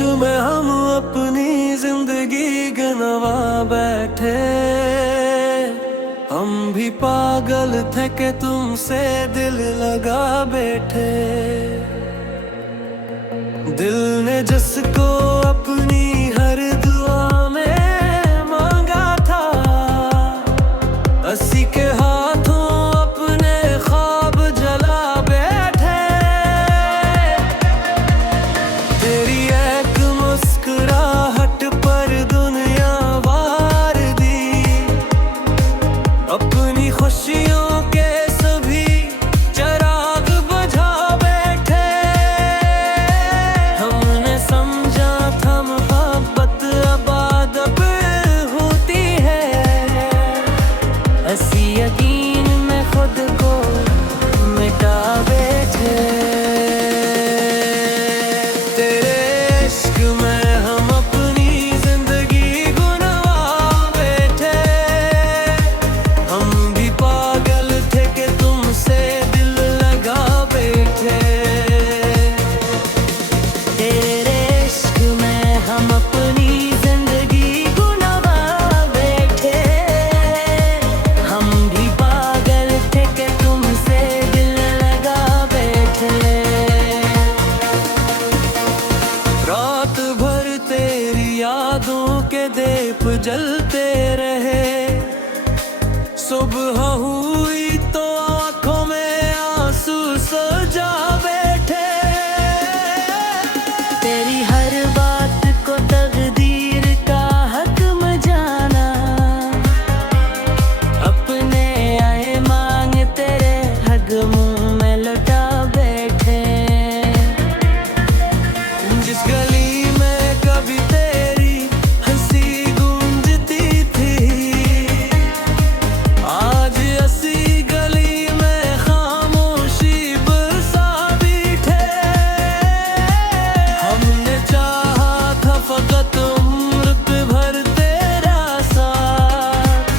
में हम अपनी जिंदगी गिनवा बैठे। हम भी पागल थे कि तुमसे दिल लगा बैठे। दिल ने जिसको अपनी हर दुआ में मांगा था, असी के हाथों अपने ख्वाब जला बैठे। तेरी एक मुस्कुराहट पर दुनिया वार दी, अपनी खुशियों के सभी चिराग बुझा बैठे। हमने समझा था मोहब्बत अबादब होती है, असी यकीन में खुद को मिटा बैठे। तेरे इश्क में हम अपनी जिंदगी गुनवा बैठे। हम भी पागल थे कि तुमसे दिल लगा बैठे। तेरे इश्क में हम अपनी जिंदगी गुनवा बैठे। हम भी पागल थे कि तुमसे दिल लगा बैठे। रात भर तेरी यादों के दीप जलते रहे। सुबह हुई तो आंखों में आंसू सजा बैठे। तेरी हर बात को तकदीर का हक्म जाना, अपने आए मांग तेरे हक मुंह में लुटा बैठे। जिस गली में कभी तेरी हंसी गूंजती थी, आज असी गली में खामोशी बरसा बैठे। हमने चाहा था फकत उम्र भर तेरा साथ,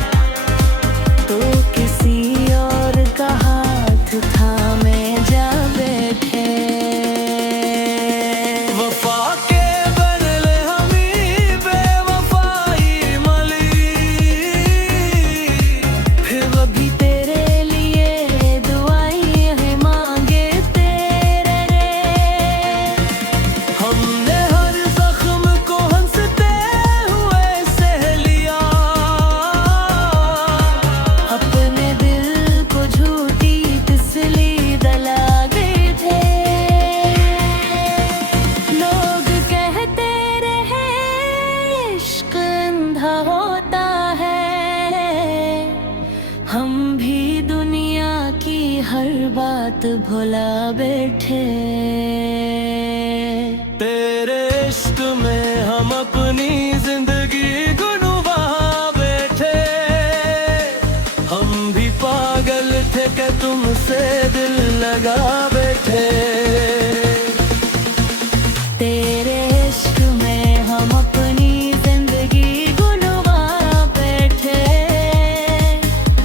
तो किसी और का हाथ थामे जा बैठे। वफा के बदले हमें बेवफाई मिली, फिर अभी तेरे लिए दुआएं मांगे तेरे रे। हमने हर जख्म को हंसते हुए सह लिया, अपने दिल को झूठी तसल्ली दिला गए थे। लोग कहते रहे इश्क अंधा होता है, हम भी दुनिया की हर बात भुला बैठे। तेरे इश्क में हम अपनी जिंदगी गुनवा बैठे। हम भी पागल थे कि तुमसे दिल लगा बैठे। तेरे इश्क में हम अपनी जिंदगी गुनवा बैठे।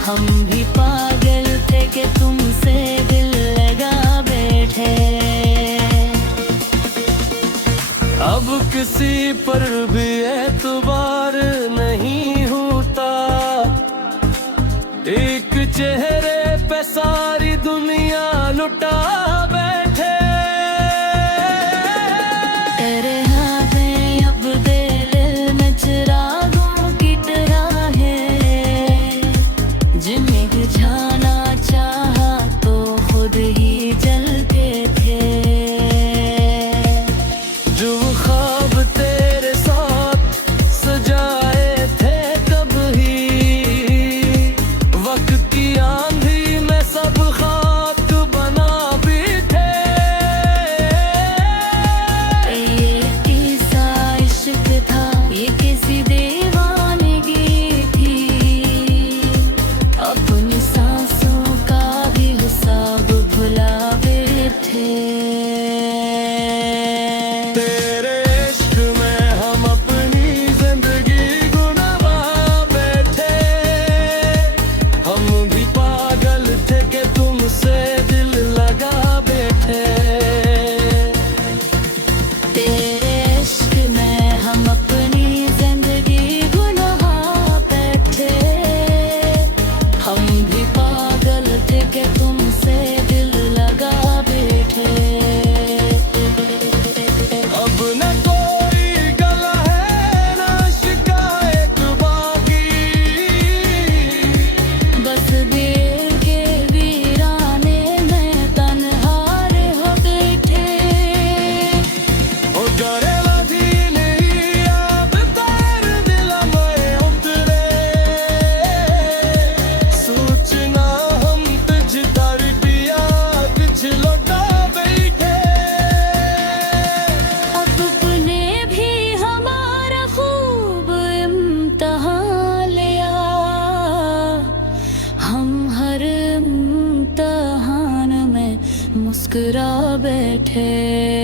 हम भी पागल थे कि तुमसे दिल लगा बैठे। अब किसी पर भी एतबार नहीं होता, एक चेहरे पे सारी दुनिया लुटा बैठे। तेरे हाथ में अब दिल में चिरागों की तरह है, जिन्हें बुझाना चाहा तो खुद ही जलते थे। जो ख्वाब तेरे साथ सजा बैठे।